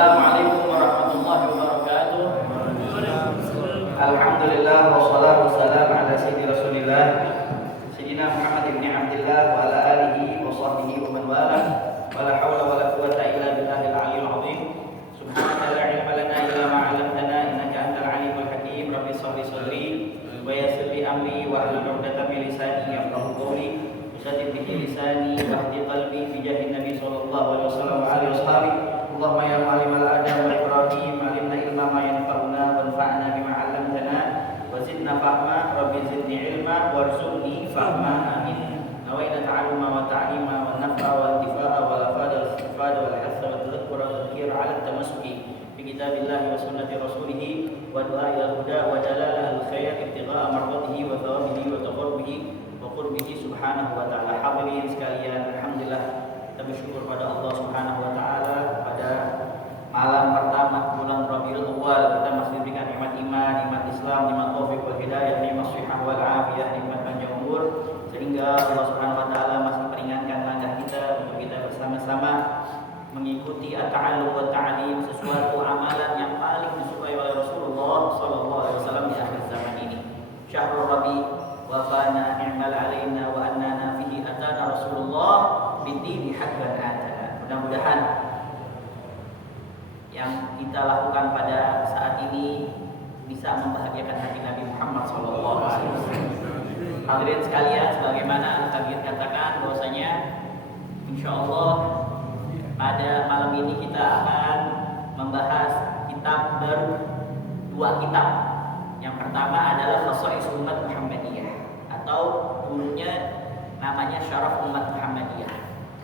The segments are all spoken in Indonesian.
Assalamualaikum warahmatullahi wabarakatuh. Alhamdulillah wassalatu wassalamu ala sayyidi Rasulillah Sayyidina Muhammad ibn Abdillah wa ala alihi wa sahbihi wa man wala wa la hawla wa la quwwata illa billahil aliyyil azim. Subhanaka la ilma lana illa ma 'allamtana innaka antal alimul hakim. Rabbi shrah li sadri wa yassir li amri wa hlul 'uqdatam min lisani yafqahu qawli. Saddid bihi lisani wahdi qalbi bi jahin nabi sallallahu alaihi wasallam wa alihi washabi. Allahumma ya mu'allimal adam wa ibrahim 'allimna ilma ma yanfa'una wanfa'na bima 'allamtana wa zidna fahma. Rabbi zidni ilma warzuqni fahma. Amin. Nawaina ta'alluma wa ta'lima wa naf'a wa intifa'a wa lafada wa istifada wa al-hassa wa tadhakkura wa tadhkira 'ala at-tamassuki bi kitabillahi wa sunnati rasulih wa du'a ila huda wa dalala al-khair ibtigha'a mardatihi wa thawabihi wa taqarrubihi wa qurbihi subhanahu wa ta'ala. Hadirin sekalian, alhamdulillah kita bersyukur pada Allah subhanahu wa ta'ala pada malam pertama bulan Rabiul Awal kita masih diberikan nikmat iman, nikmat Islam, nikmat taufik wal hidayah, nikmat shihah wal afiyah, nikmat panjang umur, sehingga Allah subhanahu wa ta'ala masih meringankan langkah kita untuk kita bersama-sama mengikuti at-ta'allum wa ta'lim, sesuatu amalan yang paling disukai oleh Rasulullah sallallahu alaihi wasallam di akhir zaman ini. Syahrul Rabi wa fana ni'mal alaina wa annana fihi atana Rasulullah bidini haqqan atana. Mudah-mudahan yang kita lakukan pada saat ini bisa membahagiakan hati Nabi Muhammad sallallahu alaihi wasallam. Hadirin sekalian, sebagaimana tadi katakan bahwasanya insyaallah pada malam ini kita akan membahas kitab baru, dua kitab. Yang pertama adalah Khasa'is Umat Muhammadiyah atau dulunya namanya Syaraf Umat Muhammadiyah,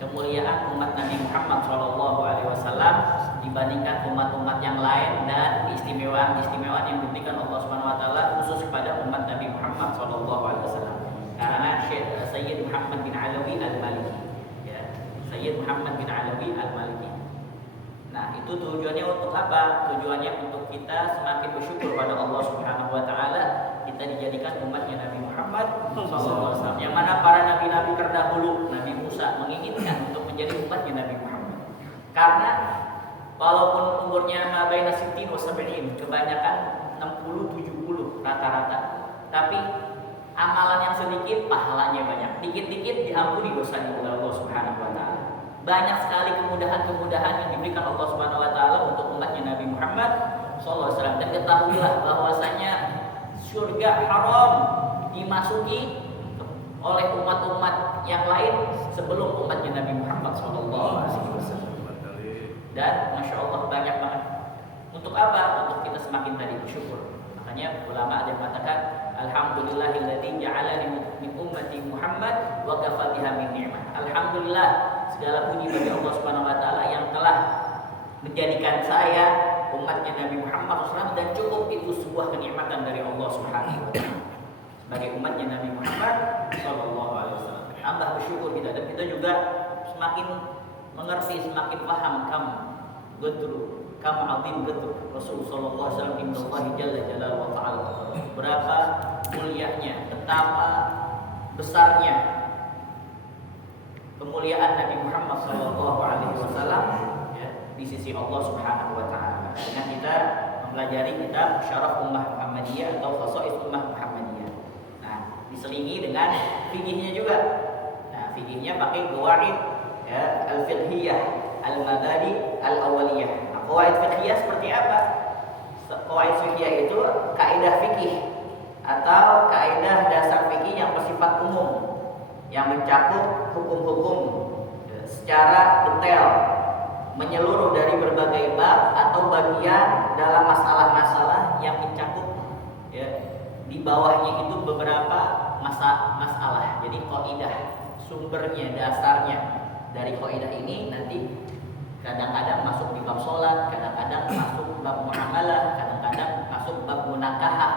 kemuliaan umat Nabi Muhammad sallallahu alaihi wasallam dibandingkan umat-umat yang lain dan keistimewaan yang diberikan Allah Subhanahu wa taala khusus kepada umat Nabi Muhammad sallallahu alaihi wasallam. Karena Sayyid Muhammad bin Alawi Al-Maliki, ya, Sayyid Muhammad bin Alawi Al-Maliki. Nah, itu tujuannya untuk apa? Tujuannya untuk kita semakin bersyukur pada Allah Subhanahu wa taala kita dijadikan umatnya Nabi Muhammad sallallahu alaihi wasallam. Yang mana para nabi-nabi terdahulu, Nabi Musa menginginkan untuk menjadi umatnya Nabi Muhammad. Karena walaupun umurnya mabaina sittin wa sab'in, kebanyakan 60-70 rata-rata, tapi amalan yang sedikit pahalanya banyak. Dikit-dikit diampuni dosanya oleh Allah Subhanahu wa taala. Banyak sekali kemudahan-kemudahan yang diberikan Allah Subhanahu wa taala untuk umatnya Nabi Muhammad sallallahu alaihi wasallam. Dan ketahuilah bahwasanya surga haram dimasuki oleh umat-umat yang lain sebelum umatnya Nabi Muhammad sallallahu alaihi wasallam. Dan Masya Allah banyak banget. Untuk apa? Untuk kita semakin tadi bersyukur. Makanya ulama ada yang mengatakan alhamdulillahilladzi ja'alani min ummati Muhammad wa kafa biha min ni'mah. Alhamdulillah, segala puji bagi Allah Subhanahu wa taala yang telah menjadikan saya umatnya Nabi Muhammad SAW, dan cukup itu sebuah kenikmatan dari Allah Subhanahu wa taala sebagai umatnya Nabi Muhammad sallallahu alaihi wasallam. Tambah bersyukur kita, dan kita juga semakin mengerti, semakin paham kam azim gadru Rasul sallallahu alaihi wasallam indallahi jalla jalaluhu wa ta'ala. Berapa mulianya, betapa besarnya kemuliaan Nabi Muhammad sallallahu alaihi wasallam ya, di sisi Allah Subhanahu wa taala. Dengan kita mempelajari kitab Syaraf Ummah Muhammadiyah atau Khasa'is Ummah Muhammadiyah. Nah, diselingi dengan fikihnya juga. Nah, fikihnya pakai qawaid ya, al-fiqhiyah, al-mabadi al-awaliyah. Nah, qawaid fiqhiyah seperti apa? Qawaid fiqhiyah itu kaidah fikih atau kaidah dasar fikih yang bersifat umum, yang mencakup hukum-hukum secara detail, menyeluruh dari berbagai bab atau bagian dalam masalah-masalah yang mencakup ya, di bawahnya itu beberapa masalah. Jadi kaidah sumbernya, dasarnya dari kaidah ini nanti kadang-kadang masuk di bab sholat, kadang-kadang masuk bab muamalah, kadang-kadang masuk bab munakahah,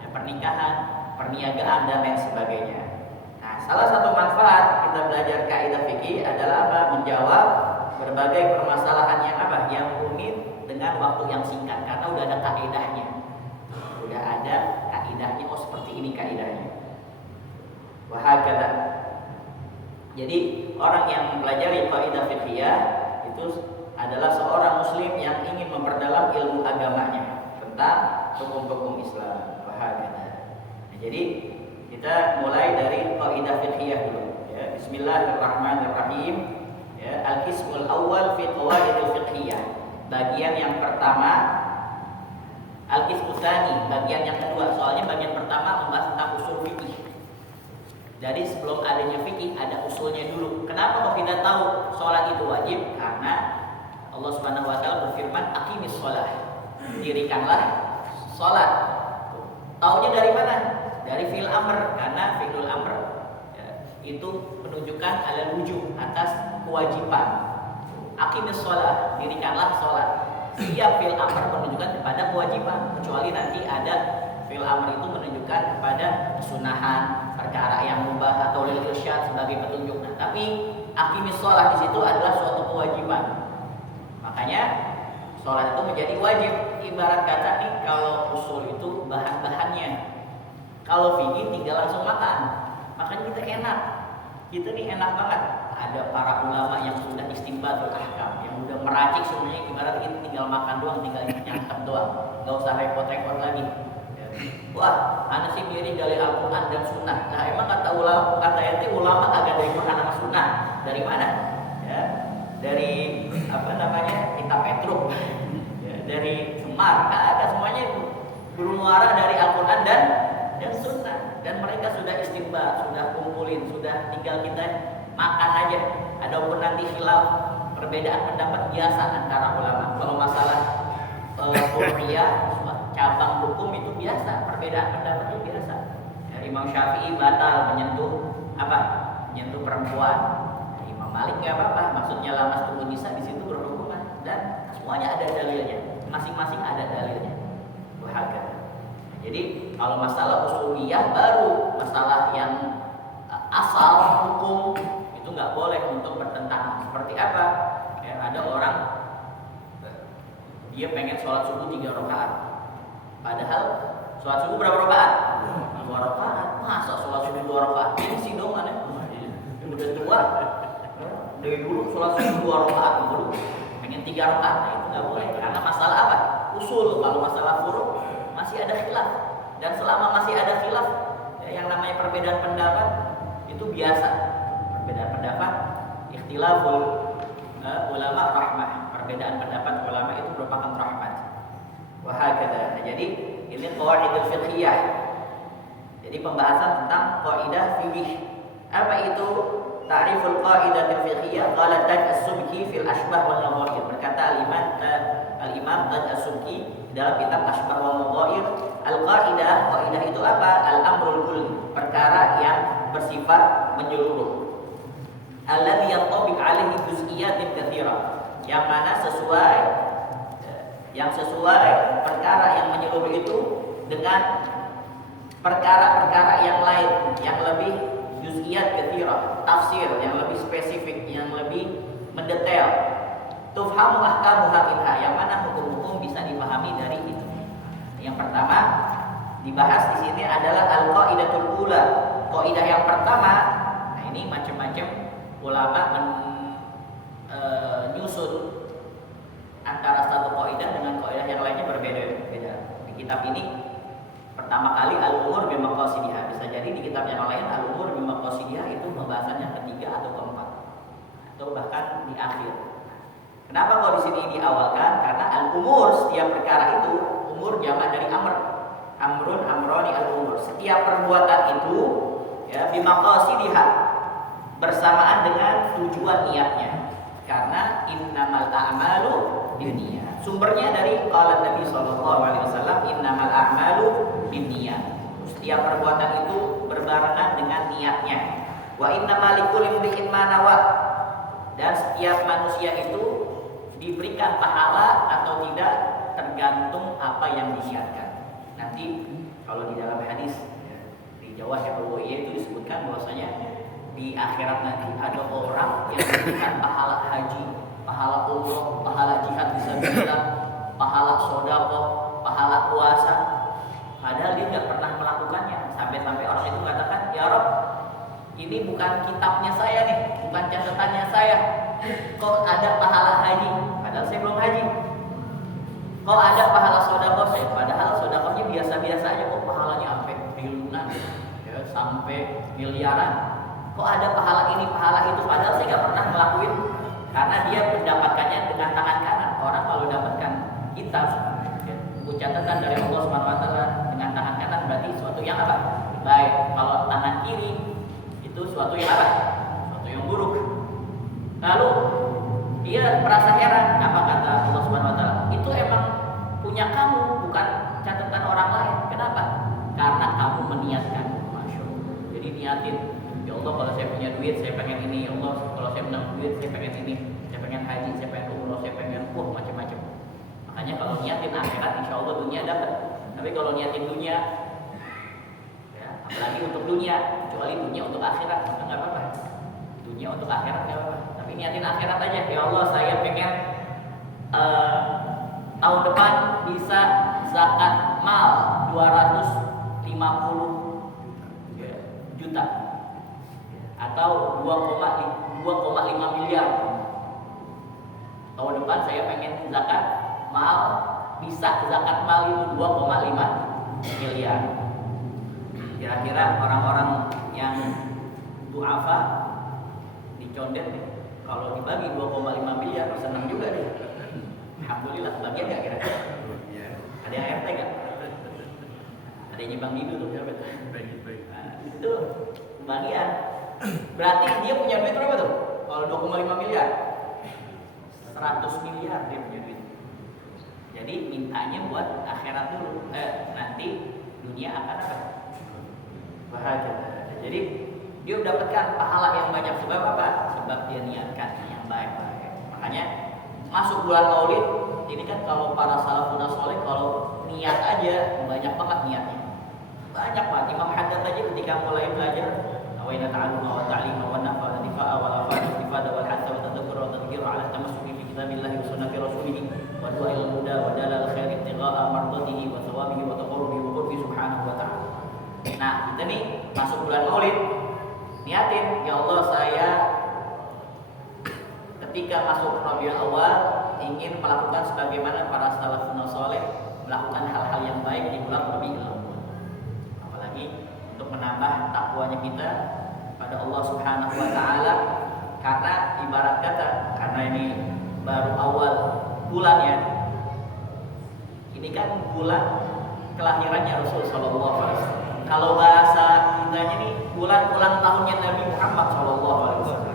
ya, pernikahan, perniagaan dan lain sebagainya. Nah, salah satu manfaat kita belajar kaidah fikih adalah apa? Menjawab berbagai permasalahan yang apa? Yang rumit dengan waktu yang singkat, karena udah ada kaidahnya. Udah ada kaidahnya. Oh, seperti ini kaidahnya. Wahakala. Jadi orang yang mempelajari kaidah fiqhiyah itu adalah seorang muslim yang ingin memperdalam ilmu agamanya tentang hukum-hukum Islam. Bahagia. Nah, jadi kita mulai dari qaidah fiqhiyah dulu. Ya, Bismillahirrahmanirrahim. Ya, al-qismul awwal fi qawaidil fiqhiyah. Bagian yang pertama, al-qismus tsani, bagian yang kedua. Soalnya bagian pertama membahas tentang usul fikih. Jadi sebelum adanya fikih ada usulnya dulu. Kenapa kok kita tahu sholat itu wajib? Karena Allah Subhanahu wa taala berfirman, "Aqimis shalah." Dirikanlah sholat. Taunya dari mana? Dari fi'il amr, karena fi'il amr ya, itu menunjukkan alal wujub, atas kewajiban. Aqimis shalah, dirikanlah sholat. Setiap fi'il amr menunjukkan kepada kewajiban, kecuali nanti ada fi'il amr itu menunjukkan kepada kesunahan, perkara yang mubah atau lil irsyad sebagai petunjuk. Nah, tapi aqimis shalah di situ adalah suatu kewajiban. Makanya sholat itu menjadi wajib. Ibarat kata nih, kalau usul itu bahan-bahannya. Kalau fikih tinggal langsung makan. Makanya kita enak. Kita nih enak banget. Ada para ulama yang sudah istinbatul ahkam, yang udah meracik semuanya. Ibarat kita tinggal makan doang, tinggal nyantap doang. Gak usah repot-repot lagi. Wah, ana sih diri dari Al-Quran dan Sunnah. Nah, emang kata ulama, kata ente ulama agak dari Quran sama Sunnah. Dari mana? Ya, dari apa namanya, kitab Petruk. Ya, dari Semar. Nah, ada semuanya bermuara dari Al-Quran dan Sunnah. Dan mereka sudah istinbat, sudah kumpulin, sudah tinggal kita makan aja. Adapun nanti khilaf, perbedaan pendapat biasa antara ulama. Kalau masalah furu'iyah, cabang hukum itu biasa, perbedaan pendapat itu biasa. Ya, Imam Syafi'i batal menyentuh apa? Menyentuh perempuan. Ya, Imam Malik nggak apa-apa. Maksudnya lamas tubuh nisa di situ berhubungan, dan semuanya ada dalilnya. Masing-masing ada dalilnya. Bahagia. Nah, jadi kalau masalah usuliyah baru, masalah yang asal hukum itu nggak boleh untuk bertentangan. Seperti apa? Ya, ada orang dia pengen sholat subuh 3 rakaat. Padahal sholat subuh berapa rakaat? 2 rakaat. Masa sholat subuh 2 rakaat? Ini sih dong kan ya? Udah tua. Dari dulu sholat subuh 2 rakaat dulu. Pengen 3 rakaat. Nah, itu nggak boleh. Karena masalah apa? Usul. Kalau masalah furu' masih ada khilaf. Dan selama masih ada khilaf, ya, yang namanya perbedaan pendapat itu biasa. Perbedaan pendapat, ikhtilaful ulama rahmah. Perbedaan pendapat ulama itu merupakan rahmat. Wahakada. Nah, jadi ini qawaidul fiqhiyah. Jadi pembahasan tentang qaidah fikih. Apa itu ta'riful qaidatul fiqhiyah? Qala As-Subki fil Ashbah wal Nadhair. Berkata Al-Imam As-Subki dalam kitab Ashbah wal Nadhair, qaidah itu apa? Al-amrul kulli, perkara yang bersifat menyeluruh. Alladhi yattabiq 'alaihi juz'iyatin katsira. Yang mana sesuai perkara yang menyeluruh itu dengan perkara-perkara yang lain yang lebih juz'iyat katsirah, tafsir yang lebih spesifik, yang lebih mendetail. Tufhamu ahkamuha minha, yang mana hukum-hukum bisa dipahami dari itu. Yang pertama dibahas di sini adalah al-qaidatul ula. Kaidah yang pertama, nah ini macam-macam ulama nyusun antara satu kaidah dengan kaidah yang lainnya berbeda-beda. Di kitab ini pertama kali al-umur bi maqasidihah. Bisa jadi di kitab yang lain al-umur bi maqasidihah itu pembahasannya ketiga atau keempat, atau bahkan di akhir. Kenapa kok di sini diawalkan? Karena al-umur, setiap perkara itu, umur jamak dari amr. Amrun, amroni, al-umur. Setiap perbuatan itu ya bi maqasidihah, bersamaan dengan tujuan niatnya. Karena innamal a'malu binniyat. Sumbernya dari qala Nabi sallallahu alaihi wasallam, innamal a'malu binniyat. Setiap perbuatan itu berbarengan dengan niatnya. Wa innamal likulli imri'in ma nawa. Dan setiap manusia itu diberikan pahala atau tidak tergantung apa yang diniatkan. Nanti kalau di dalam hadis di Jawahirul Wahiyah itu disebutkan bahwasanya di akhirat nanti ada orang yang diberikan pahala haji, pahala umroh, pahala jihad fisabilillah, pahala sedekah, pahala puasa. Padahal dia tidak pernah melakukannya. Sampai-sampai orang itu mengatakan, "Ya Rabb, ini bukan kitabnya saya nih, bukan catatannya saya. Kok ada pahala haji? Padahal saya belum haji." Kok ada pahala sedekah saya, padahal sedekahnya biasa-biasa aja, kok pahalanya sampai triliunan, ya, sampai miliaran. Kok ada pahala ini, pahala itu, padahal saya nggak pernah ngelakuin, karena dia mendapatkannya dengan tangan kanan. Orang kalau dapatkan kitab, ya, buku catatan dari Allah Subhanahu Wa Taala dengan tangan kanan berarti suatu yang apa? Baik. Kalau tangan kiri itu suatu yang apa? Suatu yang buruk. Lalu dia merasa heran, apa kata Allah Subhanahu Wa Taala? Itu emang punya kamu, bukan catatan orang lain. Kenapa? Karena kamu meniatkan. Masya Allah. Jadi niatin, ya Allah kalau saya punya duit, saya pengen ini. Ya Allah kalau saya punya duit, saya pengen ini. Saya pengen haji, saya pengen umroh, saya pengen macam-macam. Makanya kalau niatin akhirat, insya Allah dunia dapat. Tapi kalau niatin dunia, ya, apalagi untuk dunia, kecuali dunia untuk akhirat, maka nggak apa-apa. Dunia untuk akhirat nggak apa-apa. Tapi niatin akhirat aja. Ya Allah saya pengen tahun depan bisa zakat mal 250 juta atau 2,5 miliar. Tahun depan saya pengen zakat mal, bisa zakat mal itu 2,5 miliar. Kira-kira orang-orang yang du'afa dicondet nih, kalau dibagi 2,5 miliar senang juga deh. Alhamdulillah, bagian nggak kira-kira? Ada yang RT nggak? Ada yang nyibang dulu tuh berapa? Nah, itu bagian. Berarti dia punya duit berapa tuh? Kalau 2,5 miliar, 100 miliar dia punya duit. Jadi mintanya buat akhirat dulu. Nanti dunia akan apa? Bahagia. Jadi dia mendapatkan pahala yang banyak. Sebab apa? Sebab dia niatkan yang baik-baik. Makanya masuk bulan Maulid ini kan, kalau para salafun saleh kalau niat aja banyak banget niatnya, banyak banget. Imam Haddad aja ketika mulai belajar wa inna ta'alluma wa ta'lima wa nafa'a difa'a wa lafa'a istifada wal hatta wa tadhakkura wa tadhkira ala tamassuki fi kitabillahi wa sunnati rasulih wa du'a ila huda wa dalal khair ibtigha'a mardatihi wa thawabihi wa taqarrubihi wa qurbi subhanahu wa ta'ala. Nah, kita nih masuk bulan Maulid niatin, ya Allah saya ketika masuk Rabiul Awal ingin melakukan sebagaimana para salafun saleh melakukan hal-hal yang baik di bulan Rabiul Awal. Apalagi untuk menambah takwanya kita pada Allah Subhanahu wa taala, karena ibarat kata, karena ini baru awal bulannya. Ini kan bulan kelahirannya Rasul sallallahu alaihi wasallam. Kalau bahasa kitanya nih bulan ulang tahunnya Nabi Muhammad sallallahu alaihi wasallam.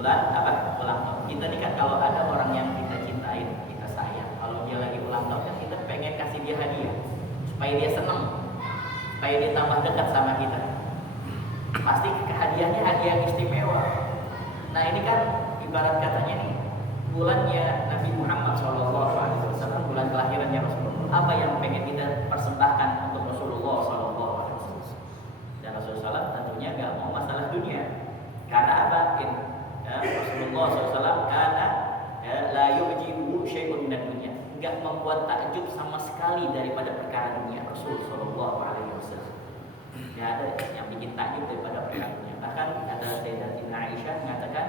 Bulan apa? Ulang tahun. Kita nih kan kalau ada orang yang kita cintain, kita sayang, kalau dia lagi ulang tahun kan kita pengen kasih dia hadiah supaya dia senang, supaya dia tambah dekat sama kita. Pasti hadiahnya hadiah yang istimewa. Nah ini kan ibarat katanya nih bulannya Nabi Muhammad SAW, bulan kelahirannya Rasulullah. Apa yang pengen kita persembahkan untuk Rasulullah SAW? Dan Rasulullah tentunya gak mau masalah dunia. Karena apa? Rasulullah SAW karena la yujibu syai'un minad dunya, enggak membuat takjub sama sekali daripada perkara dunia. Rasul sallallahu alaihi wasallam enggak ada yang bikin takjub daripada perkara dunia. Bahkan ada Sayyidatina Aisyah mengatakan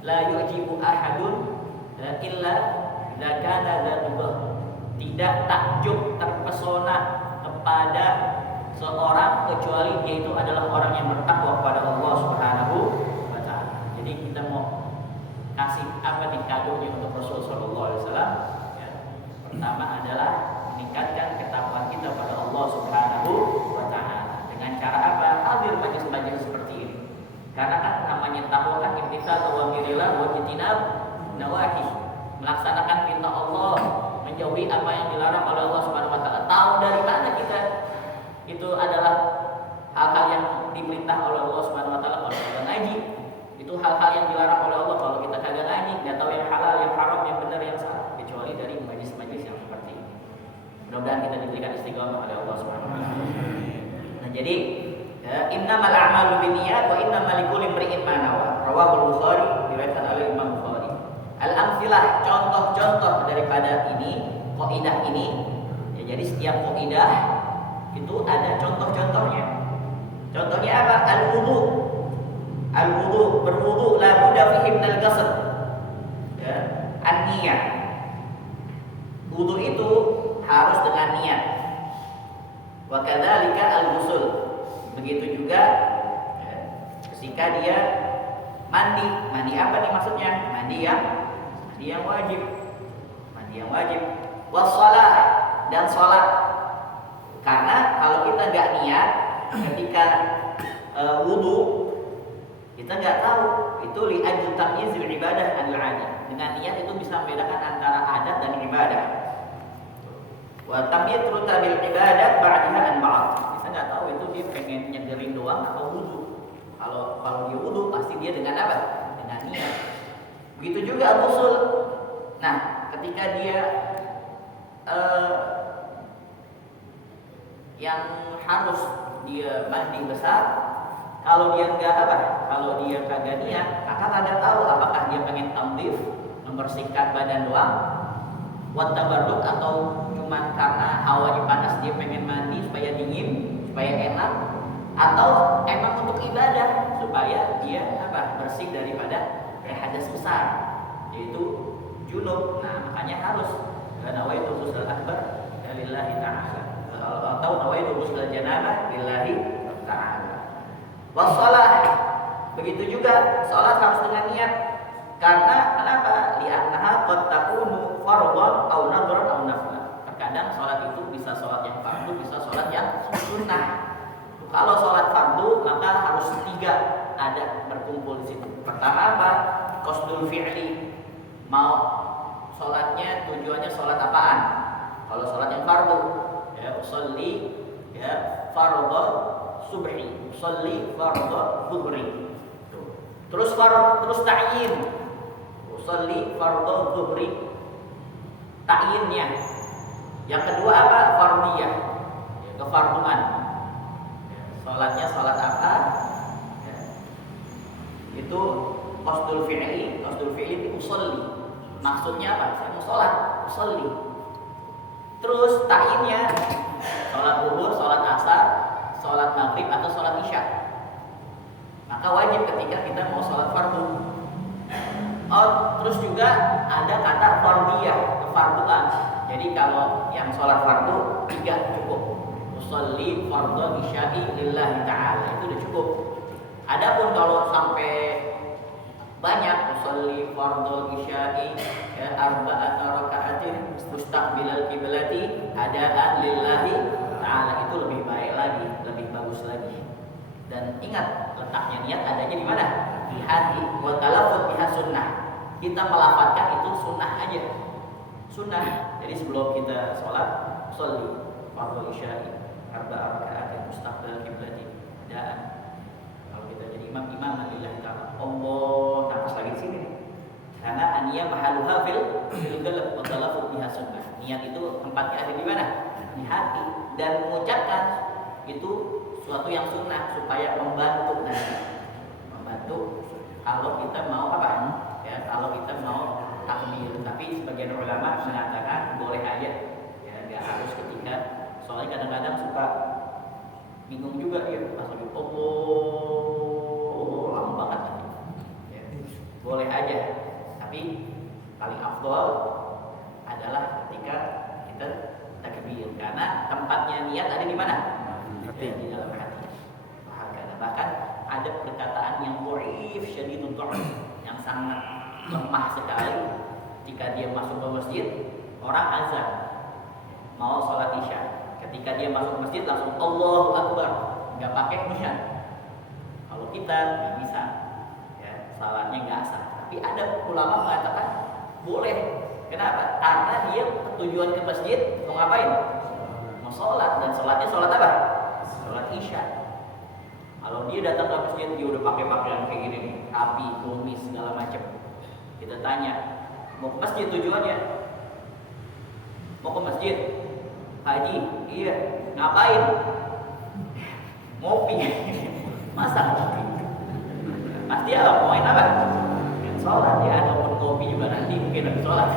la yujibu ahadun illa idza kana dzatullah, tidak takjub terpesona kepada seorang kecuali dia itu adalah orang yang bertakwa kepada Allah Subhanahu. Jadi kita mau kasih apa nih kadonya untuk Rasul Sallallahu Alaihi Wasallam? Ya. Pertama adalah meningkatkan ketakwaan kita pada Allah Subhanahu Wa Taala. Dengan cara apa? Hadir majlis-majlis seperti ini. Karena kan namanya takwa kan imtithal awamirillah wa ijtinab nawahi. Melaksanakan perintah Allah, menjauhi apa yang dilarang oleh Allah Subhanahu Wa Taala. Tahu dari mana kita itu adalah hal-hal yang diperintah oleh Allah Subhanahu Wa Taala. Kalau kita ngaji, itu hal-hal yang dilarang oleh Allah. Kalau kita kagak ngaji, nggak tahu yang halal, yang haram, yang benar, yang salah, kecuali dari majlis-majlis yang seperti ini. Mudah-mudahan kita diberikan istiqomah oleh Allah Subhanahu wa taala. Nah, jadi innamal a'malu binniyat wa innamal likulli imri'in ma nawa. Rawahul Bukhari, diriwayatkan oleh Imam Bukhari. Al-amtsilah, contoh-contoh daripada ini, kaidah ini. Ya, jadi setiap kaidah itu ada contoh-contohnya. Contohnya apa? Al-wudu. Al-wudu, berwudu la budda fihi minal ghusl. Ya, an-niyah. Wudu itu harus dengan niat. Wa kadzalika al-ghusl. Begitu juga ketika dia mandi. Mandi apa nih maksudnya? Mandi yang wajib. Mandi yang wajib. Wassalah, dan sholat. Karena kalau kita nggak niat ketika wudu, kita nggak tahu itu li'ajli tamyizil ibadah anil adat. Dengan niat itu bisa membedakan antara adat dan ibadah. Wa tamyizu bil ibadat ba'daha an ba'd. Kita nggak tahu itu dia pengen nyegerin doang atau wudu. Kalau dia wudu pasti dia dengan apa? Dengan niat. Begitu juga al-ghusl. Nah, ketika dia yang harus dia mandi besar, kalau dia enggak apa? Kalau dia kagak niat, maka kagak tahu apakah dia pengen tamdif, membersihkan badan doang, buat tabarruk, atau cuman karena hawanya panas dia pengen mandi supaya dingin, supaya enak, atau emang untuk ibadah supaya dia apa? Bersih daripada hadas besar, yaitu junub. Nah, makanya harus nawaitu ghusl akbar lillahi ta'ala, atau nawaitu ghusl janabah lillahi ta'ala. Wassalah, begitu juga salat harus dengan niat. Karena kenapa? Li'annaha qad takunu fardhan aw nadhran aw naflan. Terkadang salat itu bisa salat yang fardu, bisa salat yang sunnah. Kalau salat fardu maka harus 3 ada berkumpul di situ. Pertama apa? Qasdul fi'li. Mau salatnya tujuannya salat apaan? Kalau salat yang fardu, ya usolli ya fardhu subhi, usolli fardhu dhuhri. Terus ta'yin. Usolli fardhu dhuhri. Ta'yinnya. Yang kedua apa? Fardiyah. Ya, kefarduan. Ya, salatnya salat apa? Ya. Itu qasdul fi'li. Qasdul fi'li itu usolli. Maksudnya apa? Saya mau sholat, usolli. Terus ta'yinnya sholat zuhur, sholat asar, sholat maghrib atau sholat isya. Maka wajib ketika kita mau sholat fardu. Terus juga ada kata fardiyah, kefarduan. Jadi kalau yang sholat fardu 3 cukup. Usolli fardhu isya'i lillahi ta'ala, itu udah cukup. Adapun kalau sampai banyak, usolli fardhu isya'i ya arba'ata raka'atin mustaqbilal qiblati adaan lillahi ta'ala, itu lebih baik lagi, lebih bagus lagi. Dan ingat, letaknya niat adanya di mana? Di hati. Wa talaffuz biha sunnah. Kita melafatkan itu sunnah aja. Sunnah. Jadi sebelum kita sholat, usolli fardhu isya'i arba'a raka'atin mustaqbilal qiblati adaan. Kalau kita jadi imam lillahi ta'ala, Allah nafas lagi di sini. Karena aniyah mahaluha fil qalb wa talaffuz biha sunnah. Niat itu tempatnya ada di mana? Di hati. Dan mengucapkan itu suatu yang sunnah supaya membantu nanti. Membantu kalau kita mau apa? Ya, kalau kita mau takbir. Tapi sebagian ulama mengatakan boleh aja. Ya, enggak harus ketika. Soalnya kadang-kadang suka bingung juga ya, pas lagi lama banget. Ya, boleh aja. Tapi paling afdol adalah ketika kita takbir, karena tempatnya niat ada di mana? Hati. Di dalam hati. Bahkan ada perkataan yang dhaif syadidun dha'f, yang sangat lemah sekali. Jika dia masuk ke masjid, orang azan mau sholat isya, ketika dia masuk ke masjid langsung Allahu Akbar, nggak pakai niat. Kalau kita nggak bisa, ya salatnya nggak sah. Tapi ada ulama mengatakan boleh. Kenapa? Karena dia tujuan ke masjid mau ngapain? Mau sholat, dan sholatnya sholat apa? Sholat isya. Kalau dia datang ke masjid dia udah pakai pakaian kayak gini nih, rapi, kumis segala macam. Kita tanya, mau ke masjid tujuannya? Mau ke masjid? Haji? Iya. Ngapain? Ngopi. Masa ngopi? Pasti apa? Main apa? Sholat ya, ataupun kopi juga nanti mungkin habis sholat.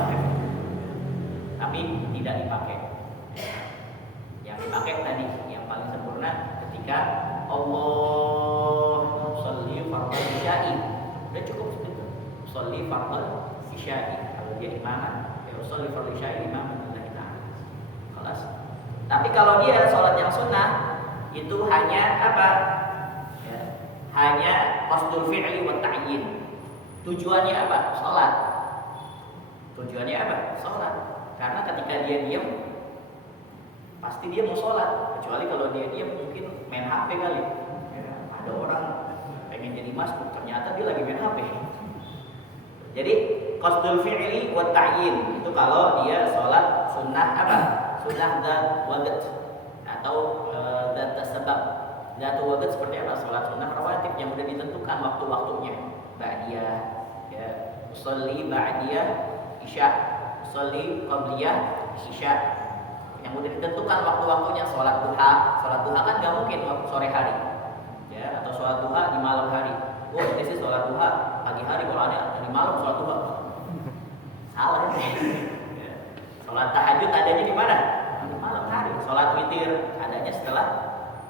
Tapi tidak dipakai. Yang dipakai tadi yang paling sempurna ketika Allah sholli fardhu isya'i, udah cukup segitu. Sholli fardhu isya'i. Kalau dia imaman, ya sholli fardhu isya'i imaman lillahi Tapi kalau dia sholat yang sunnah itu hanya apa? Ya, hanya qasdul fi'li wa ta'yin. Tujuannya apa? Sholat. Tujuannya apa? Sholat. Karena ketika dia diam, pasti dia mau sholat. Kecuali kalau dia diam mungkin main HP kali. Ya, ada orang pengen jadi masbuk, ternyata dia lagi main HP. Jadi qasdul fi'li wa ta'yin itu kalau dia sholat sunnah apa? Sunnah dzat waqt atau dzat sebab. Dzat waqt seperti apa? Sholat sunnah rawatib yang sudah ditentukan waktu-waktunya. Ba'diyah, ya, usolli ba'diyah isya, usolli qabliyah isya. Yang sudah ditentukan waktu-waktunya. Sholat duha kan nggak mungkin waktu sore hari, ya, atau sholat duha di malam hari. Oh, ini sih sholat duha pagi hari, kalau ada di malam sholat duha. Salah ya. Sholat tahajud adanya di mana? Di malam hari. Sholat witir adanya setelah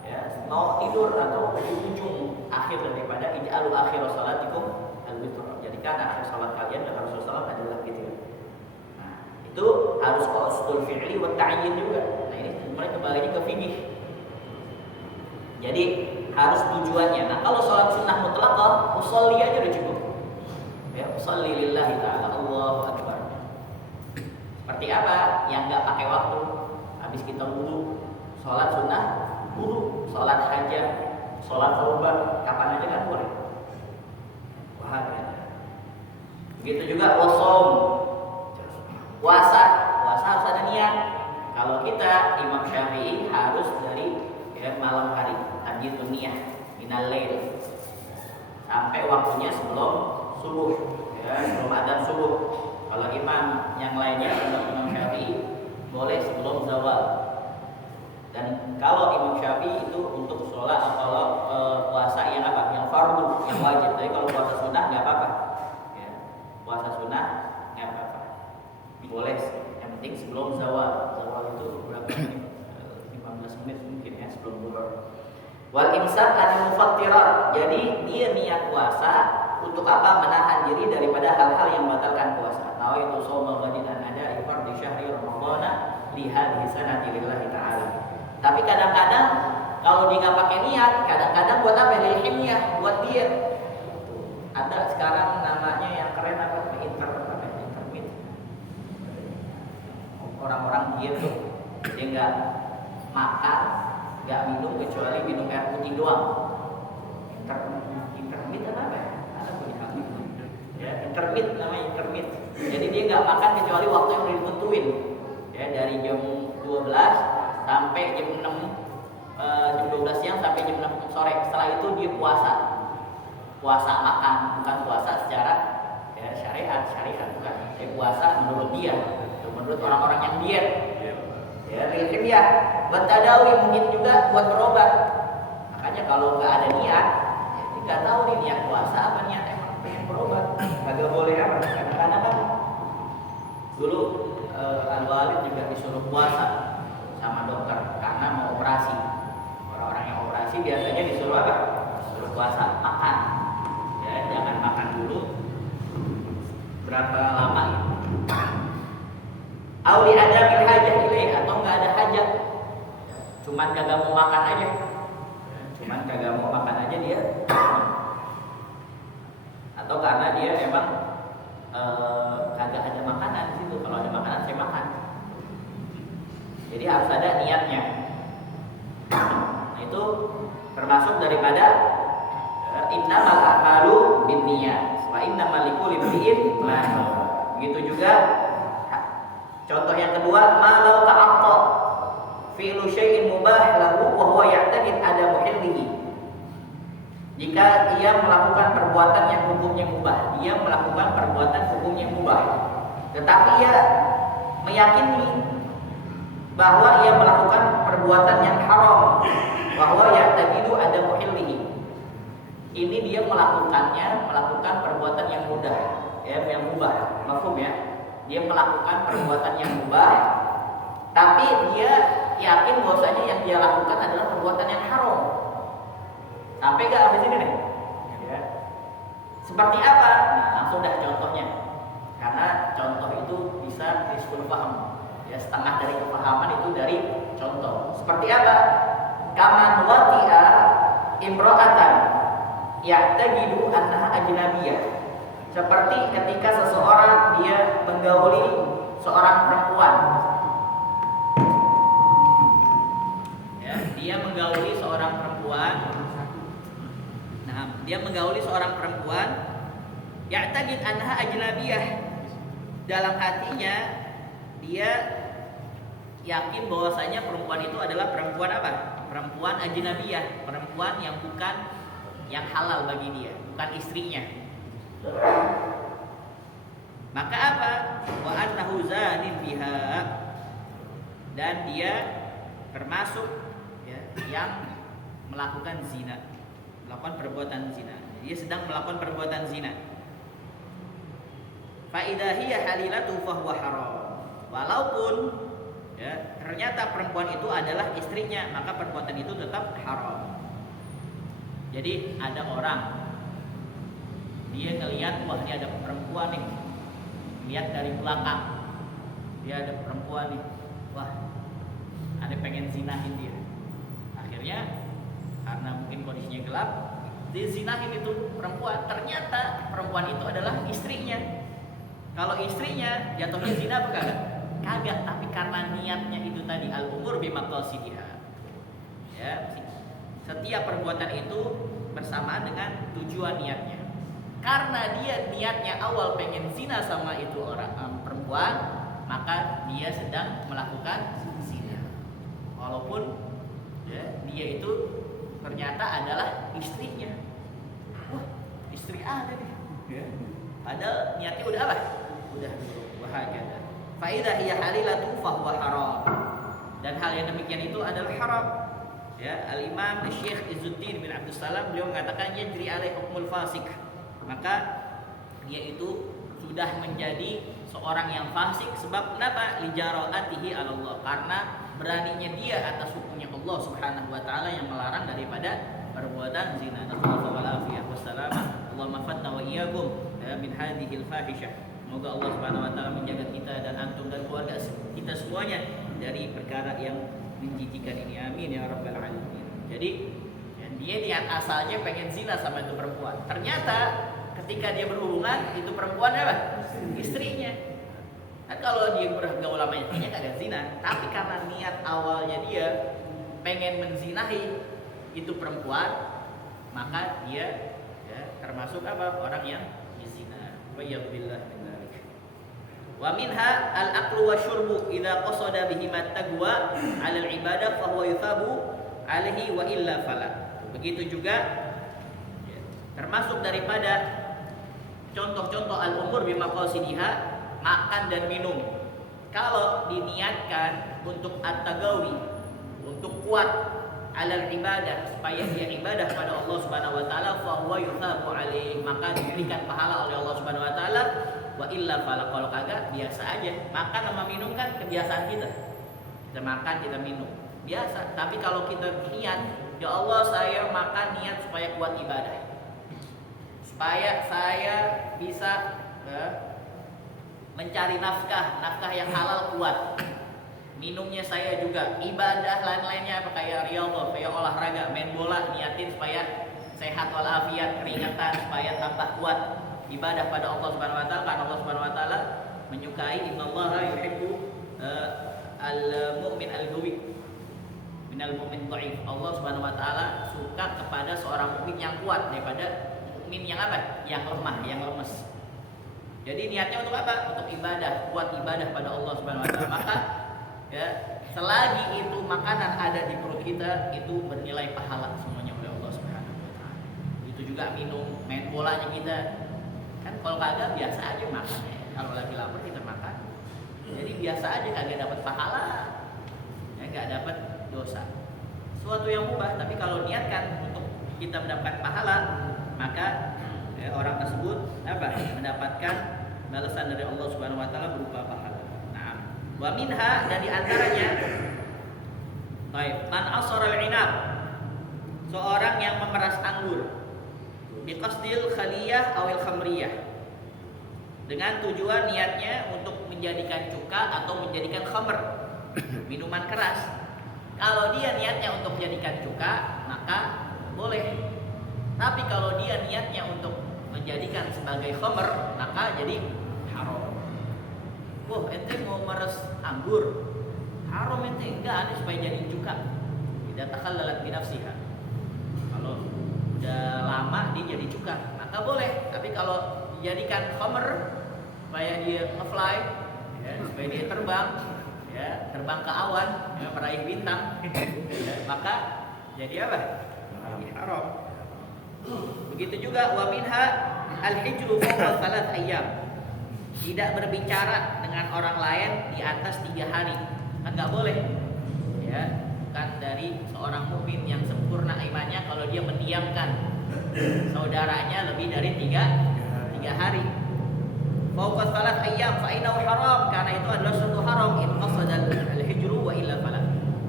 ya mau tidur atau di ujung akhir daripada ij'alu akhir sholatikum al-witr. Jadikan akhir sholat kalian dan Rasulullah adalah witir. Nah, itu harus qasdul fi'li wa ta'yin juga. Nah, ini mulai kembali ke fikih. Jadi harus tujuannya. Nah, kalau sholat sunnah mutlaqah, usolli aja udah cukup. Ya, usolli lillahi ta'ala, Allahu akbar. Seperti apa? Yang nggak pakai waktu. Habis kita wudu, sholat sunnah, wudu, sholat hajat, sholat taubat, kapan aja kan boleh. Wah, ya. Begitu juga wasom, puasa harus ada niat. Kalau kita Imam Syafi'i harus dari malam hari, tajdidun niyah minal lail sampai waktunya sebelum subuh, ya, sebelum adzan subuh. Kalau imam yang lainnya, Imam Syafi'i boleh sebelum zawal. Dan kalau Imam Syafi'i itu untuk sholat atau puasa yang apa? Yang fardu, yang wajib. Tapi kalau puasa sunnah nggak apa-apa. Ya, puasa sunnah nggak apa-apa. Boleh. Yang penting sebelum zawal. Zawal itu berapa menit? 15 menit mungkin ya sebelum zuhur. Wal imsak anil mufattirat. Jadi dia niat puasa untuk apa? Menahan diri daripada hal-hal yang membatalkan puasa. Nawaitu shauma ghadin an ada'i fardhi syahri ramadhana li hadhihi sanati lillahi ta'ala. Tapi kadang-kadang kalau dia nggak pakai niat, kadang-kadang buat apa? Lilhimyah, buat diet. Ada sekarang namanya yang keren apa? Intermit. Orang-orang diet tuh dia nggak makan, nggak minum kecuali minum air putih doang. Intermit apa ya? Ada punya ya, intermit namanya intermit. Jadi dia nggak makan kecuali waktu yang udah ditentuin. Ya, dari jam 12 sampai jam 6 jam 12 siang sampai jam 6 sore. Setelah itu dia puasa. Puasa makan, bukan puasa secara ya, syariat bukan. Tapi puasa menurut dia, menurut orang-orang yang diet. Ya, ilmiah. Buat tadawi mungkin juga buat berobat. Makanya kalau nggak ada niat, ya nggak tahu nih niat puasa apa niat emang pengen berobat. Kagak boleh apa? Kadang-kadang kan dulu Al-Walid juga disuruh puasa sama dokter karena mau operasi. Orang-orang yang operasi biasanya disuruh apa? Disuruh puasa, makan. Ya, jangan makan dulu. Berapa lama ya? Auli ada bil hajat ilaih, atau nggak ada hajat, cuman kagak mau makan aja, dia, atau karena dia emang kagak ada makanan di situ. Kalau ada makanan saya makan. Jadi harus ada niatnya. Nah, itu termasuk daripada innamal a'malu binniyat wa innamal likulli imri'in ma nawa. Begitu juga contoh yang kedua, malau ta'atta fi'lu syai'in mubah lahu wa huwa ya'taqid ada muhillihi. Jika ia melakukan perbuatan yang hukumnya mubah, dia melakukan perbuatan hukumnya mubah, tetapi ia meyakini bahwa ia melakukan perbuatan yang haram, bahwa ya'taqidu ada muhillihi. Ini dia melakukan perbuatan yang mudah, ya, yang mubah, mafhum ya? Dia melakukan perbuatan yang mubah, tapi dia yakin bahwasanya yang dia lakukan adalah perbuatan yang haram. Sampai gak habis ini nih? Ya. Seperti apa? Nah, langsung dah contohnya. Karena contoh itu bisa disebut paham. Ya, setengah dari kepahaman itu dari contoh. Seperti apa? Kaman wati'a imra'atan ya'taqidu annaha ajnabiyah. Seperti ketika seseorang dia menggauli seorang perempuan. Ya, dia menggauli seorang perempuan. Nah, dia menggauli seorang perempuan ya'taqid annaha ajnabiyah. Dalam hatinya dia yakin bahwasanya perempuan itu adalah perempuan apa? Perempuan ajnabiyah, perempuan yang bukan yang halal bagi dia, bukan istrinya. Maka apa? Wa annahu zanin biha, dan dia termasuk ya, yang melakukan zina, melakukan perbuatan zina. Dia sedang melakukan perbuatan zina. Fa idza hiya halilatu fa huwa haram. Walaupun ya, ternyata perempuan itu adalah istrinya, maka perbuatan itu tetap haram. Jadi ada orang, dia ngelihat, wah ini ada perempuan nih, lihat dari belakang, dia ada perempuan nih, wah ada pengen zinahin dia. Akhirnya karena mungkin kondisinya gelap, dizinahin itu perempuan. Ternyata perempuan itu adalah istrinya. Kalau istrinya jatuhnya zina apa kagak? Kagak, tapi karena niatnya itu tadi al-umur bimaqasidiha. Ya, setiap perbuatan itu bersamaan dengan tujuan niatnya. Karena dia niatnya awal pengen zina sama itu orang perempuan, maka dia sedang melakukan zina. Walaupun ya, dia itu ternyata adalah istrinya. Wah, istri ada nih. Ya. Padahal niatnya udah apa? Udah bahagia. Faidah hiya halilatu fahuwa haram. Dan hal yang demikian itu adalah haram. Ya, Al-Imam Syekh Izzuddin bin Abdus Salam beliau mengatakan yajri alaihi hukmul fasik. Maka dia itu sudah menjadi seorang yang fasik sebab kenapa? Lijara'atihi 'ala Allah. Karena beraninya dia atas hukumnya Allah Subhanahu wa taala yang melarang daripada perbuatan zina. Nasallallahu alaihi wasallam. Allahumma fatna wa iyyakum min hadhil fahisyah. Semoga Allah Subhanahu wa taala menjaga kita dan antum dan keluarga kita semuanya dari perkara yang menjijikan ini. Amin ya rabbal alamin. Jadi dia niat asalnya pengen zina sama itu perempuan. Ternyata ketika dia berhubungan itu perempuan apa? Istrinya. Kan kalau dia bergaul sama istrinya kagak zina, tapi karena niat awalnya dia pengen menzinahi itu perempuan, maka dia ya, termasuk apa? Orang yang zina. Wa yaqbillah. Wa minha al-aqlu wa syurbu idza qasada bihi at-taqwa 'ala al-ibadah fa huwa yuthabu 'alaihi wa illa fala. Begitu juga ya, termasuk daripada contoh-contoh al-umur bimaqasidiha, makan dan minum. Kalau diniatkan untuk at-tagawi, untuk kuat 'ala al-ibadah, supaya dia ibadah pada Allah Subhanahu wa taala, fa huwa yuthabu 'alaihi, maka diberikan pahala oleh Allah Subhanahu wa taala. Wa illa fala, kalau kagak biasa aja. Makan sama minum kan kebiasaan kita. Kita makan, kita minum, biasa. Tapi kalau kita niat, ya Allah saya makan niat supaya kuat ibadah, supaya saya bisa mencari nafkah yang halal kuat. Minumnya saya juga ibadah lain-lainnya apa kayak riyadhah, kayak olahraga, main bola, niatin supaya sehat walafiat, keringatan, supaya tambah kuat ibadah pada Allah Subhanahu wa taala, karena Allah Subhanahu wa taala menyukai innallaha yuhibbu al-mu'min al-qawi minal mu'min dhaif. Allah Subhanahu wa taala suka kepada seorang mukmin yang kuat daripada mukmin yang apa? Yang lemah, yang lemes. Jadi niatnya untuk apa? Untuk ibadah, kuat ibadah pada Allah Subhanahu wa taala. Maka ya, selagi itu makanan ada di perut kita, itu bernilai pahala semuanya oleh Allah Subhanahu wa taala. Itu juga minum, main bolanya kita. Kan kalau kagak biasa aja makan ya. Kalau lagi lapar kita makan. Jadi biasa aja kagak dapat pahala. Ya enggak dapat dosa. Suatu yang mubah, tapi kalau niatkan untuk kita mendapatkan pahala, maka ya, orang tersebut apa? Mendapatkan balasan dari Allah Subhanahu wa taala berupa pahala. Nah, wa minha, dan di antaranya baik, man asara al-inab, seorang yang memeras anggur biqasdil khaliyah awil khamriyah, dengan tujuan niatnya untuk menjadikan cuka atau menjadikan khamr, minuman keras. Kalau dia niatnya untuk menjadikan cuka, maka boleh. Tapi kalau dia niatnya untuk menjadikan sebagai khamr, maka jadi haram. Wah, ente mau meres anggur, haram ente enggak, supaya jadi cuka. Tidak takhallalat bi nafsiha. Kalau udah lama dia jadi cuka, maka boleh. Tapi kalau dijadikan khamr supaya dia nge-fly, ya, supaya dia terbang, ya, terbang ke awan, ya, meraih bintang, ya, maka jadi apa? Jadi haram. Begitu juga wa minha al-hijru fawqa 3 ayyam. Tidak berbicara dengan orang lain di atas 3 hari. Kan enggak boleh. Ya, kan dari seorang mukmin yang sempurna imannya kalau dia mendiamkan saudaranya lebih dari 3 hari. Fawqa 3 ayyam fa innahu haram, karena itu adalah suatu haram in qasada al-hijru wa illa fala.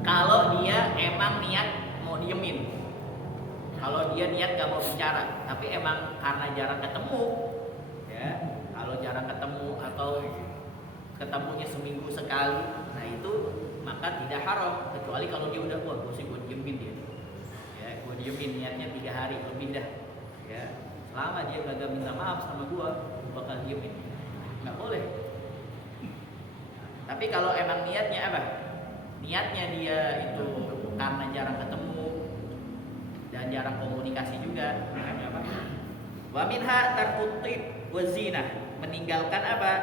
Kalau dia emang niat mau diemin. Kalau dia niat gak mau bicara, tapi emang karena jarang ketemu, ya, kalau jarang ketemu atau ketemunya seminggu sekali, nah itu maka tidak haram, kecuali kalau dia udah gue diemin dia, ya, gue diemin niatnya 3 hari lebih dah, ya, selama dia kagak minta maaf sama gue bakal diemin, nggak boleh. Tapi kalau emang niatnya apa? Niatnya dia itu karena jarang ketemu dan jarang komunikasi juga, makanya apa? Wa minha tarkut tib wa zinah, meninggalkan apa?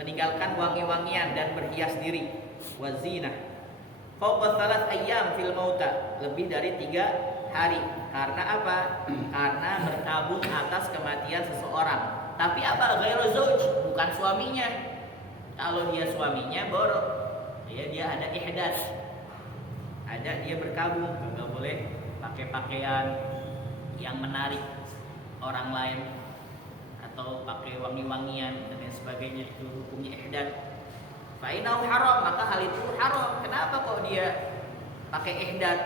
Meninggalkan wangi-wangian dan berhias diri. Wa zinah. Fawqa 3 ayyam fil mauta, lebih dari 3 hari. Karena apa? Karena bertabung atas kematian seseorang. Tapi apa? Ghairu zauj, bukan suaminya. Kalau dia suaminya baru ya dia ada ihdas. Ada dia berkabung, enggak boleh pakai pakaian yang menarik orang lain atau pakai wangi-wangian dan lain sebagainya, itu hukumnya ihdad. Fa innahu haram, maka hal itu haram. Kenapa kok dia pakai ihdad?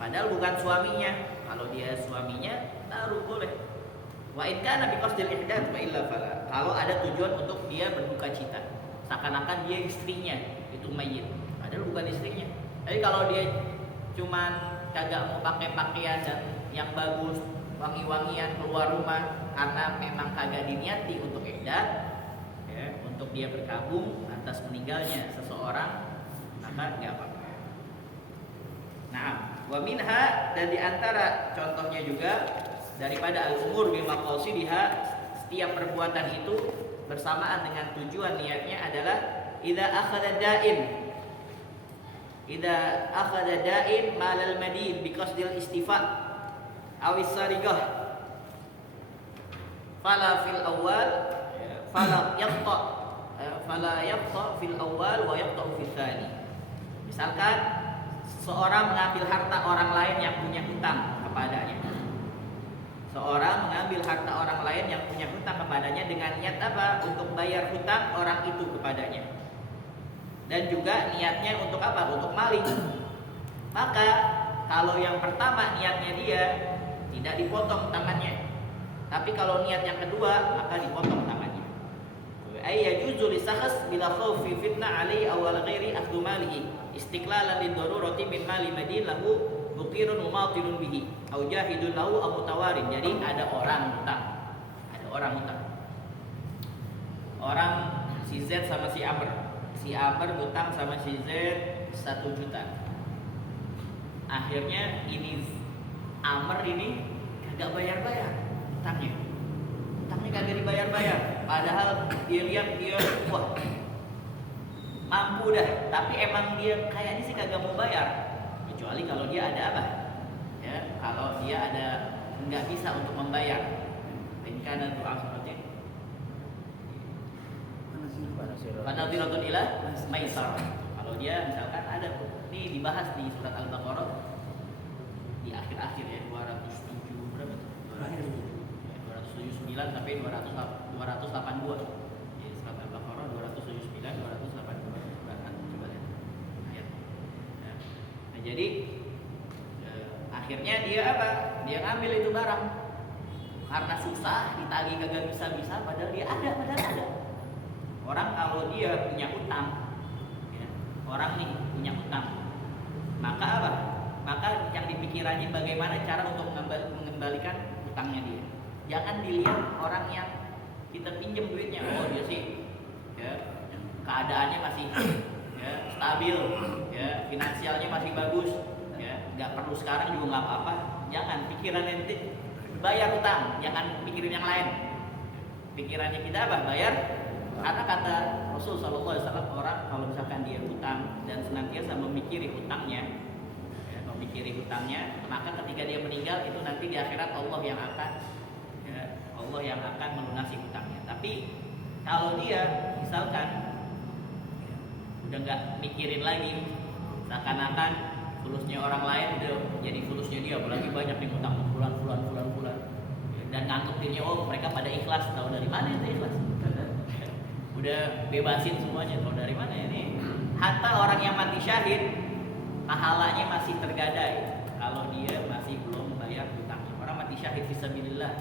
Padahal bukan suaminya. Kalau dia suaminya baru boleh. Wa in kana bi qasdil ihdad wa illa fala. Kalau ada tujuan untuk dia berduka cita, seakan-akan dia istrinya itu mayit, padahal bukan istrinya. Tapi kalau dia cuman kagak mau pakai pakaian dan yang bagus, wangi-wangian keluar rumah karena memang kagak diniati untuk ihdad, ya, untuk dia berkabung atas meninggalnya seseorang, maka nggak apa-apa. Nah, wa minha, dan diantara contohnya juga daripada al-umur bi maqasidiha, setiap perbuatan itu bersamaan dengan tujuan niatnya adalah idza akhadha da'in. Idza akhadha da'in malal madin biqasdil istifa awis sarigah fala fil awal fala yaqta fil awal wa yaqta fil tsani. Misalkan seorang mengambil harta orang lain yang punya hutang kepadanya. Seorang mengambil harta orang lain yang punya hutang kepadanya dengan niat apa? Untuk bayar hutang orang itu kepadanya. Dan juga niatnya untuk apa? Untuk maling. Maka kalau yang pertama niatnya dia tidak dipotong tangannya. Tapi kalau niat yang kedua maka dipotong tangannya. Ay yajuzu lisakhas bila khaufi fitnah alaihi aw ala ghairi akhdhu malihi istiqlalan lidarurati min mali madin lahu muqirun mumatilun bihi aw jahidun lahu aw mutawarin. Jadi ada orang hutang. Orang si Z sama si Amr. Si Amr hutang sama si Z 1 juta. Akhirnya ini Amr ini kagak bayar-bayar hutangnya. Hutangnya kagak dibayar-bayar. Padahal dia lihat dia wah mampu dah, tapi emang dia kayaknya sih kagak mau bayar. Kecuali kalau dia ada apa? Ya, kalau dia ada nggak bisa untuk membayar. Karena doa seperti ini. Fanadhiratun ila maisar. Kalau dia misalkan ada, ini dibahas di surat Al-Baqarah di akhir-akhir ya, 207 berapa? 279 sampai 282. Di surat Al-Baqarah 279 282. Coba lihat ayat. Nah, jadi akhirnya dia apa? Dia ngambil itu barang. karena susah ditagih kagak bisa padahal dia ada. Orang kalau dia punya utang, ya, orang nih punya utang, maka apa? Maka yang dipikirannya bagaimana cara untuk mengembalikan utangnya dia. Jangan dilihat orang yang kita pinjam duitnya, oh dia sih ya, keadaannya masih ya, stabil, ya, finansialnya masih bagus, ya, nggak perlu sekarang juga nggak apa-apa. Jangan pikiran ente bayar utang, jangan pikirin yang lain. Pikirannya kita apa? Bayar. Karena kata Rasul Sallallahu Alaihi Wasallam, orang kalau misalkan dia utang dan senantiasa memikiri hutangnya, ya, maka ketika dia meninggal itu nanti di akhirat Allah yang akan melunasi hutangnya. Tapi kalau dia misalkan udah nggak mikirin lagi, seakan-akan fulusnya orang lain udah jadi fulusnya dia, apalagi banyak yang utang bulan, dan nganggep dirinya oh mereka pada ikhlas. Tahu dari mana itu ikhlas? Udah bebasin semuanya, tahu dari mana ini? Hatta orang yang mati syahid pahalanya masih tergadai kalau dia masih belum bayar hutangnya. Orang mati syahid fisabilillah.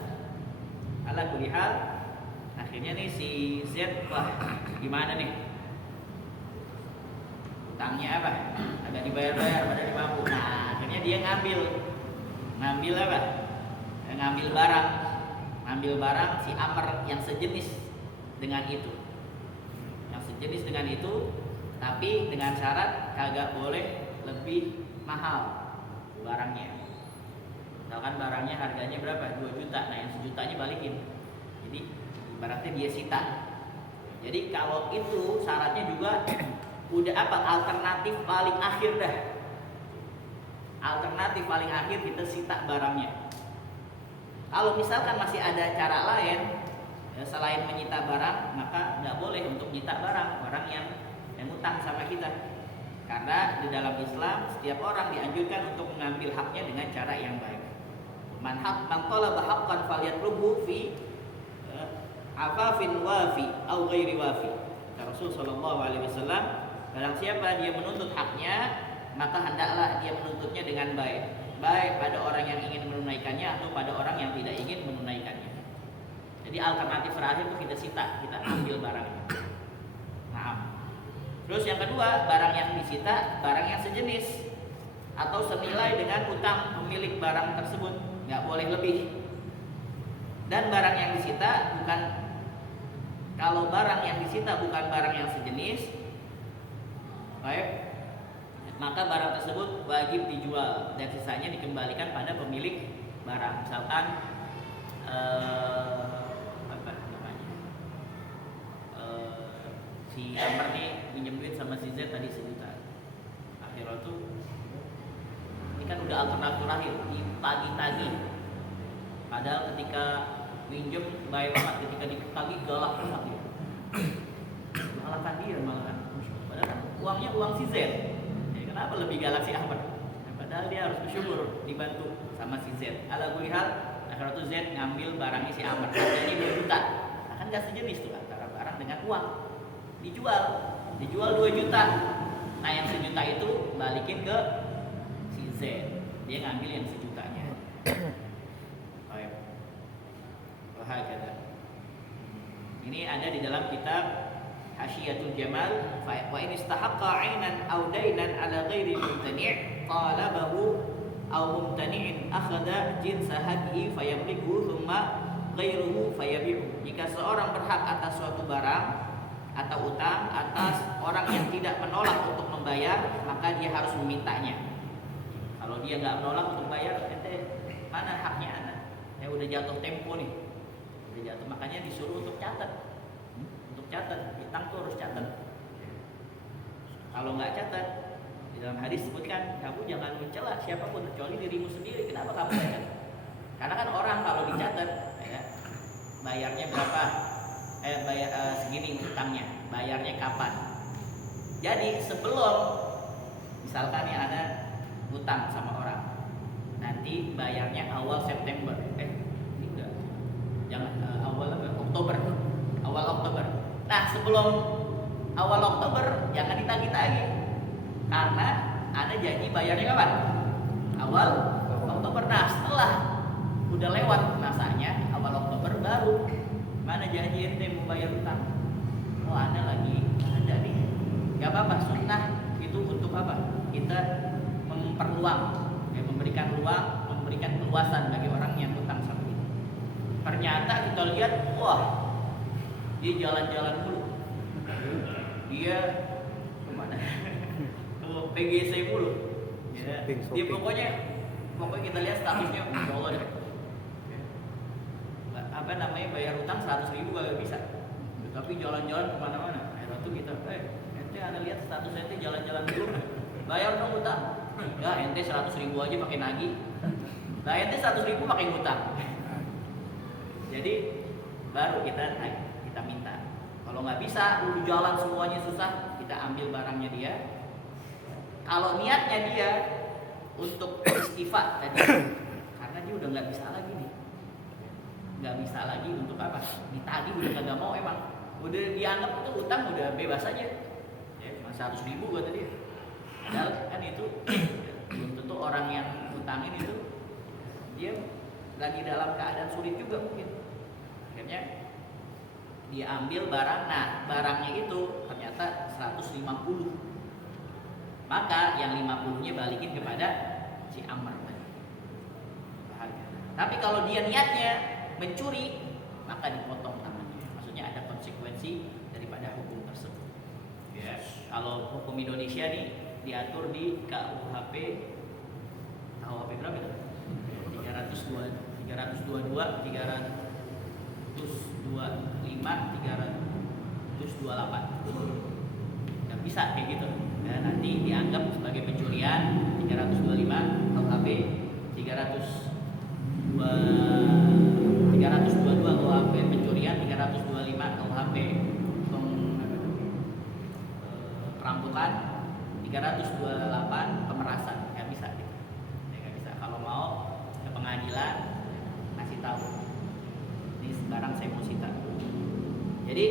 Ala kulli hal, akhirnya nih si Z, wah gimana nih? Utangnya apa? Agak dibayar-bayar pada dimampu. Nah, akhirnya dia ngambil apa? Ngambil barang si Amr yang sejenis dengan itu, tapi dengan syarat kagak boleh lebih mahal barangnya. Misalkan barangnya harganya berapa? 2 juta. Nah, yang 1 jutanya balikin. Jadi ibaratnya dia sita. Jadi kalau itu syaratnya juga udah apa? Alternatif paling akhir dah. Alternatif paling akhir kita sita barangnya. Kalau misalkan masih ada cara lain ya, selain menyita barang, maka nggak boleh untuk menyita barang yang utang sama kita. Karena di dalam Islam setiap orang dianjurkan untuk mengambil haknya dengan cara yang baik. Man talaba haqqan falyatlubhu fi afafin wafi au ghairi wafi. Rasul sallallahu alaihi wasallam, barang siapa dia menuntut haknya, maka hendaklah dia menuntutnya dengan baik. Baik pada orang yang ingin menunaikannya atau pada orang yang tidak ingin menunaikannya. Jadi alternatif terakhir itu kita sita, kita ambil barangnya. Nah, terus yang kedua, barang yang disita, barang yang sejenis atau senilai dengan utang pemilik barang tersebut, nggak boleh lebih. Dan barang yang disita kalau barang yang disita bukan barang yang sejenis, baik, maka barang tersebut wajib dijual dan sisanya dikembalikan pada pemilik barang. Misalkan si Amr nih pinjam duit sama si Z tadi 1 juta. Akhirnya tuh ini kan udah alternatif terakhir, ditagih-tagih. Padahal ketika pinjam baik banget, ketika ditagih galak banget dia. Malahan dia malahan. Padahal kan uangnya uang si Z. Kenapa lebih galak si Ahmad? Padahal dia harus bersyukur dibantu sama si Z. Ala kulli hal, akhirnya tuh Z ngambil barangnya si Ahmad. Harganya 2 juta. Nah, kan gak sejenis tuh antara barang dengan uang. Dijual 2 juta. Nah, yang 1 juta itu balikin ke si Z. Dia ngambil yang 1 jutanya. Baik. Wahakala. Ini ada di dalam kitab Hasyiatul Jamal, wa in istahaqqa 'ainan aw dainan 'ala ghairi mumtani' talabahu aw mumtani'in akhadha jinsa hadihi fayamliku thumma ghairuhu fayabi'u. Jika seorang berhak atas suatu barang atau utang atas orang yang tidak menolak untuk membayar, maka dia harus memintanya. Kalau dia nggak menolak untuk bayar, mana haknya anak? Ya udah jatuh tempo nih, udah jatuh, makanya disuruh untuk catat. Utang tuh harus catat. Kalau nggak catat, di dalam hadis sebutkan kamu jangan mencela siapapun kecuali dirimu sendiri. Kenapa kamu nggak catat? Karena kan orang kalau dicatat, ya, bayarnya berapa? Segini utangnya, bayarnya kapan? Jadi sebelum misalkan ya ada utang sama orang, nanti bayarnya awal September, enggak, jangan awal Oktober. Nah, sebelum awal Oktober jangan ditagih-tagih, karena Anda janji bayarnya kapan? Awal Oktober. Nah, setelah udah lewat masanya awal baru. Mana janji ente mau bayar utang? Oh anda lagi ada nih. Gak apa-apa, sunnah itu untuk apa? Kita memperluang, ya, memberikan ruang, memberikan keluasan bagi orang yang utang sama kita. Ternyata kita lihat, wah, dia jalan-jalan mulu, dia kemana? Ke PGC mulu. Ya. Dia pokoknya kita lihat statusnya, insya Allah deh. Apa namanya bayar utang 100.000 gak bisa, tapi jalan-jalan kemana-mana. Akhirnya tuh kita, ente anda lihat status ente jalan-jalan dulu, bayar dong utang. Ya ente 100.000 aja pakai nagih, nah ente 100.000 pakai utang. Jadi baru kita minta. Kalau nggak bisa, udah jalan semuanya susah, kita ambil barangnya dia. Kalau niatnya dia untuk istifa tadi, karena dia udah nggak bisa lagi nih. Nggak bisa lagi untuk apa? Ditagih udah kagak mau emang. Udah dianggap itu utang udah bebas aja. Ya cuma 100.000 kata dia. Padahal kan itu belum tentu orang yang utangin itu dia lagi dalam keadaan sulit juga mungkin. Akhirnya dia ambil barang, nah barangnya itu ternyata 150. Maka yang 50-nya balikin kepada si Ammar tadi. Tapi kalau dia niatnya mencuri, maka dipotong tangannya. Maksudnya ada konsekuensi daripada hukum tersebut. Ya, kalau hukum Indonesia nih diatur di KUHP berapa itu? 322, 328. Nggak bisa kayak gitu. Ya, nanti dianggap sebagai pencurian 325 KUHP, 322 KUHP pencurian, 325 KUHP perampokan, 328 pemerasan. Nggak bisa gitu. Ya, nggak bisa. Kalau mau ke pengadilan kasih tahu. Ini sekarang saya mau sita. Jadi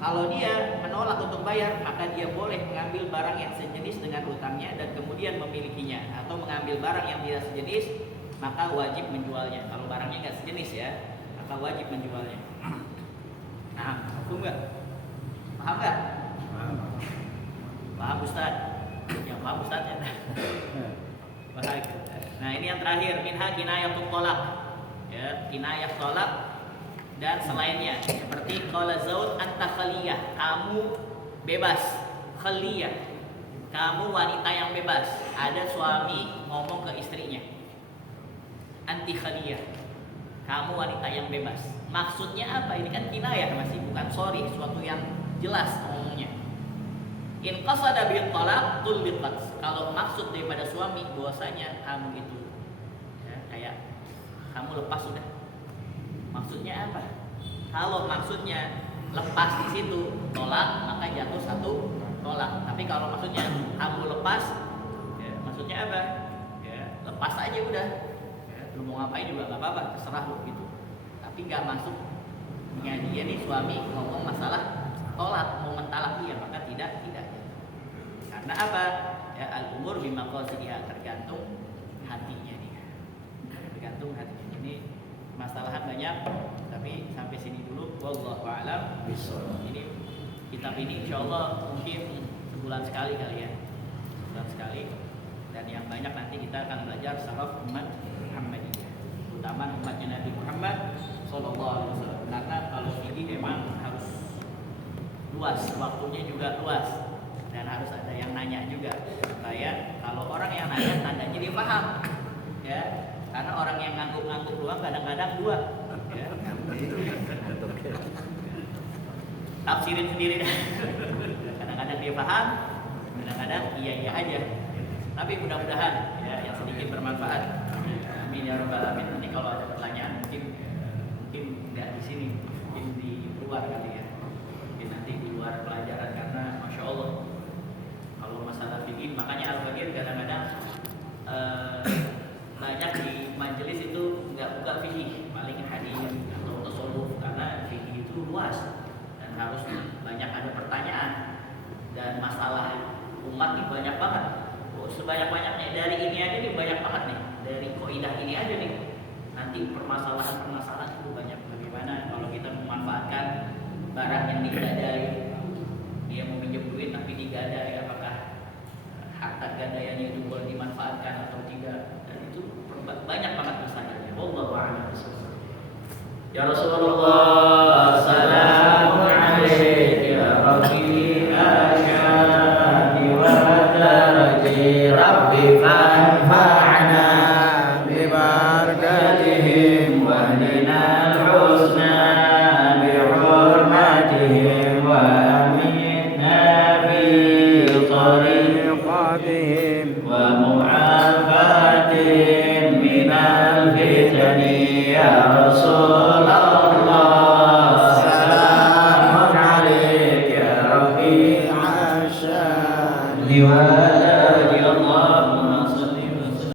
kalau dia menolak untuk bayar, maka dia boleh mengambil barang yang sejenis dengan utangnya dan kemudian memilikinya, atau mengambil barang yang tidak sejenis, maka wajib menjualnya. Kalau barangnya nggak sejenis ya, maka wajib menjualnya. Nah, hukum nggak? Paham nggak? Paham Ustaz? Ya paham Ustaz ya. Baik. Nah ini yang terakhir, minha kinayatut tolak. Ya, kinayah tolak dan selainnya, seperti qala Zaud anta khaliyah, kamu bebas. Khaliyah, kamu wanita yang bebas. Ada suami ngomong ke istrinya, anti khaliyah, kamu wanita yang bebas. Maksudnya apa? Ini kan kinayah, masih bukan sorry, suatu yang jelas ngomongnya. In qasada bil talaq tulbiqat. Kalau maksud daripada suami bahwasanya kamu itu ya, kayak kamu lepas sudah. Maksudnya apa? Kalau maksudnya lepas di situ tolak, maka jatuh satu tolak. Tapi kalau maksudnya kamu lepas, ya, maksudnya apa? Ya, lepas aja udah. Ya, lu mau ngapain juga nggak apa-apa, terserah lu gitu. Tapi nggak masuk dia nih suami ngomong masalah tolak, mau mentalak dia, maka tidak. Karena apa? Ya, al-umur bimaqasidiha, tergantung hatinya dia. Tergantung hatinya. Ini masalahan banyak, tapi sampai sini dulu. Wallahu a'lam bishawab. Ini kitab ini insyaallah mungkin sebulan sekali kali ya. Sebulan sekali. Dan yang banyak nanti kita akan belajar saraf umat Muhammadiyah, utama umatnya Nabi Muhammad sallallahu alaihi wasallam. Karena kalau ini memang harus luas, waktunya juga luas, dan harus ada yang nanya juga supaya kalau orang yang nanya tandanya dia paham ya. Karena orang yang ngangguk-ngangguk doang kadang-kadang dua ya. Tafsirin sendiri dah. Kadang-kadang dia paham, kadang-kadang iya aja. Tapi mudah-mudahan ya yang sedikit bermanfaat. Amin ya rabbal alamin. Ini kalau ada pertanyaan mungkin nggak di sini, mungkin di luar kali ya. Mungkin nanti di luar pelajaran, karena masya Allah kalau masalah fikih, makanya al-fakir kadang-kadang banyak di majelis itu nggak buka fikih, paling hadis atau tasawuf, karena fikih itu luas dan harus banyak ada pertanyaan, dan masalah umat ini banyak banget. Sebanyak-banyaknya dari ini aja nih banyak banget nih, dari kaidah ini aja nih nanti permasalahan itu banyak. Bagaimana kalau kita memanfaatkan barang yang digadai, dia mau minjem duit tapi digadai, apakah harta gadaiannya itu boleh dimanfaatkan atau tidak? Dan itu banyak banget masalahnya. Wallahu a'lam bishawab. Ya Rasulullah, assalamu alaikum ya rabbi asyhadu wa daraji rabbi fanfa'na bi barakatihim wa linal husna bi hurmatihim wa aminna bi tariqatihim wa mu'afatihim minal fitani ya